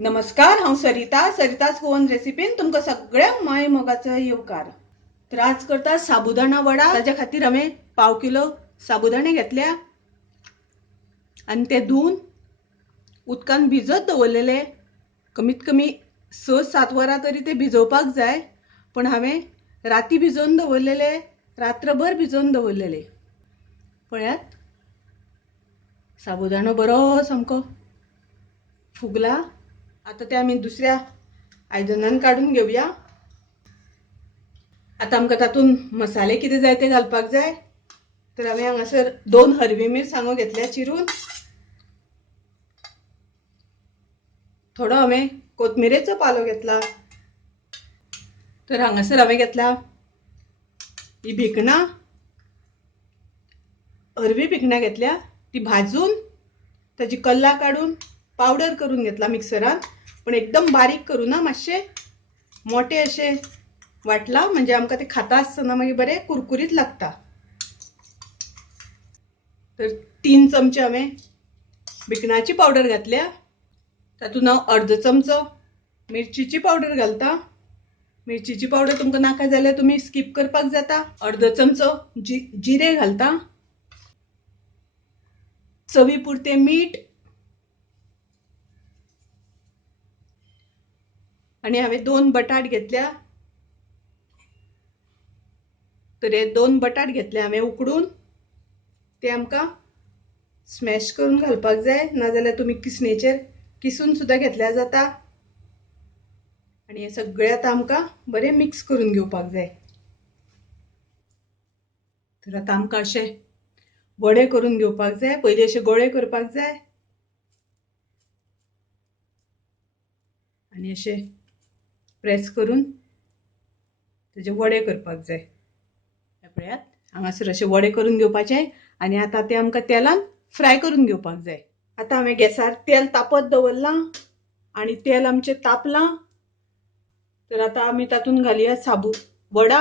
नमस्कार, हांव सरितास गोवन रेसिपीन तुमकां सगळ्यांक माय मोगाचो येवकार। तर आज करता साबुदाणा वडा। ताच्या खातीर हांवें पाव किलो साबुदाणे घेतल्या आनी ते धुवन उदकान भिजत दवरलेले। कमीत कमी 6-7 वरां तरी ते भिजोवपाक जाय, पण हांवें राती भिजोवन दवरलेले, रात्रभर भिजोवन दवरलेले। पळयात, साबुदाणो बरो सामको फुगला। आता ते आमी दुसऱ्या आयदनान काढून घेवया। आता आमकां तातून मसाले कितें जाय ते घालपाक जाय। तर हांवें हांगासर 2 हरवी मिरसांगो घेतल्या चिरून। थोडो हांवें कोथमिरेचो पालो घेतला। तर हांगासर हांवें घेतला ही भिकणां, हरवी भिकणां घेतल्या। ती भाजून ताजी कल्लां काढून पावडर करून घेतला मिक्सरान, पण एकदम बारीक करूं ना, मातशे मोठे अशे वाटला, म्हणजे आमकां ते खाता आसतना मागीर बरे कुरकुरीत लागता। तर 3 चमचे हांवें भिकणाची पावडर घातल्या। तातूंत हांव अर्द चमचो मिरचीची पावडर घालता। मिरचीची पावडर तुमकां नाका जाल्यार तुमी स्कीप करपाक जाता। अर्द चमचो जिरे घालता। चवी पुरते मीठ आणि हांवें 2 बटाट घेतल्या। तर हे 2 बटाट घेतले हांवें उकडून, ते आमकां स्मॅश करून घालपाक जाय, नाजाल्यार तुमी किसणेचेर किसून सुद्दां घेतल्यार जाता। आणि हे सगळें आतां आमकां बरें मिक्स करून घेवपाक जाय। तर आतां आमकां अशे वडे करून घेवपाक जाय। पयलीं अशे गोळे करपाक जाय आणि अशे प्रेस करून ताजे वडे करपाक जाय। पळयात, हांगासर अशे वडे करून घेवपाचे आणि आता ते आमकां तेलान फ्राय करून घेवपाक जाय। आता हांवें गॅसार तेल तापत दवरलां आणि तेल आमचें तापलां। तर आता आमी तातून घालुया साबू वडा।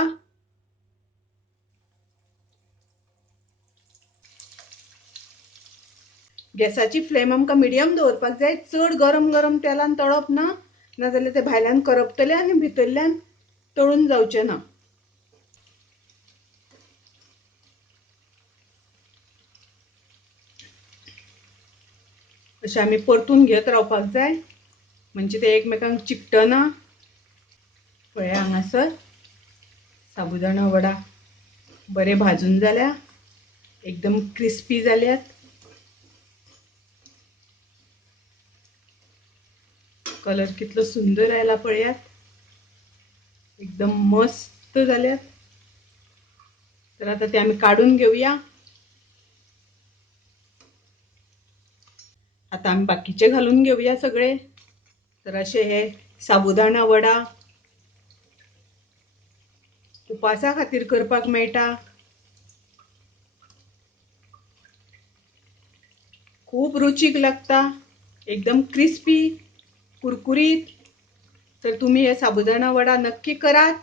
गॅसाची फ्लेम आमकां मिडियम दवरपाक जाय। चड गरम गरम तेलान तळप ना, नाजाल्यार ते भायल्यान करपतले आनी भितरल्यान तळून जावचे ना। अशें आमी परतून घेत रावपाक जाय, म्हणजे ते एकमेकांक चिकटना। पळया, हांगासर साबुदाणा वडा बरे भाजून जाल्या, एकदम क्रिस्पी जाल्यात। कलर कितलो सुंदर आयला पळयात, एकदम मस्त जाल्यात। तर आता ते आमी काढून घेवया। आता आमी बाकीचे घालून घेवया सगळे। तर अशे हे साबुदाणा वडा उपासा खातीर करपाक मेळटा। खूब रुचीक लागता, एकदम क्रिस्पी कुरकुरीत। तर तुम्ही हे साबुदाणा वडा नक्की करात।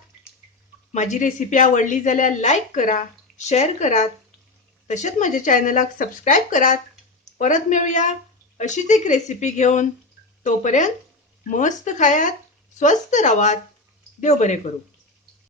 माझी रेसिपी आवडली जाल्यार लाईक करा, शेअर करात, तशेंच माझ्या चॅनलाक सबस्क्राईब करात। परत मेळूया अशीच एक रेसिपी घेऊन। तोपर्यंत मस्त खायात, स्वस्त रावात। देव बरें करूं।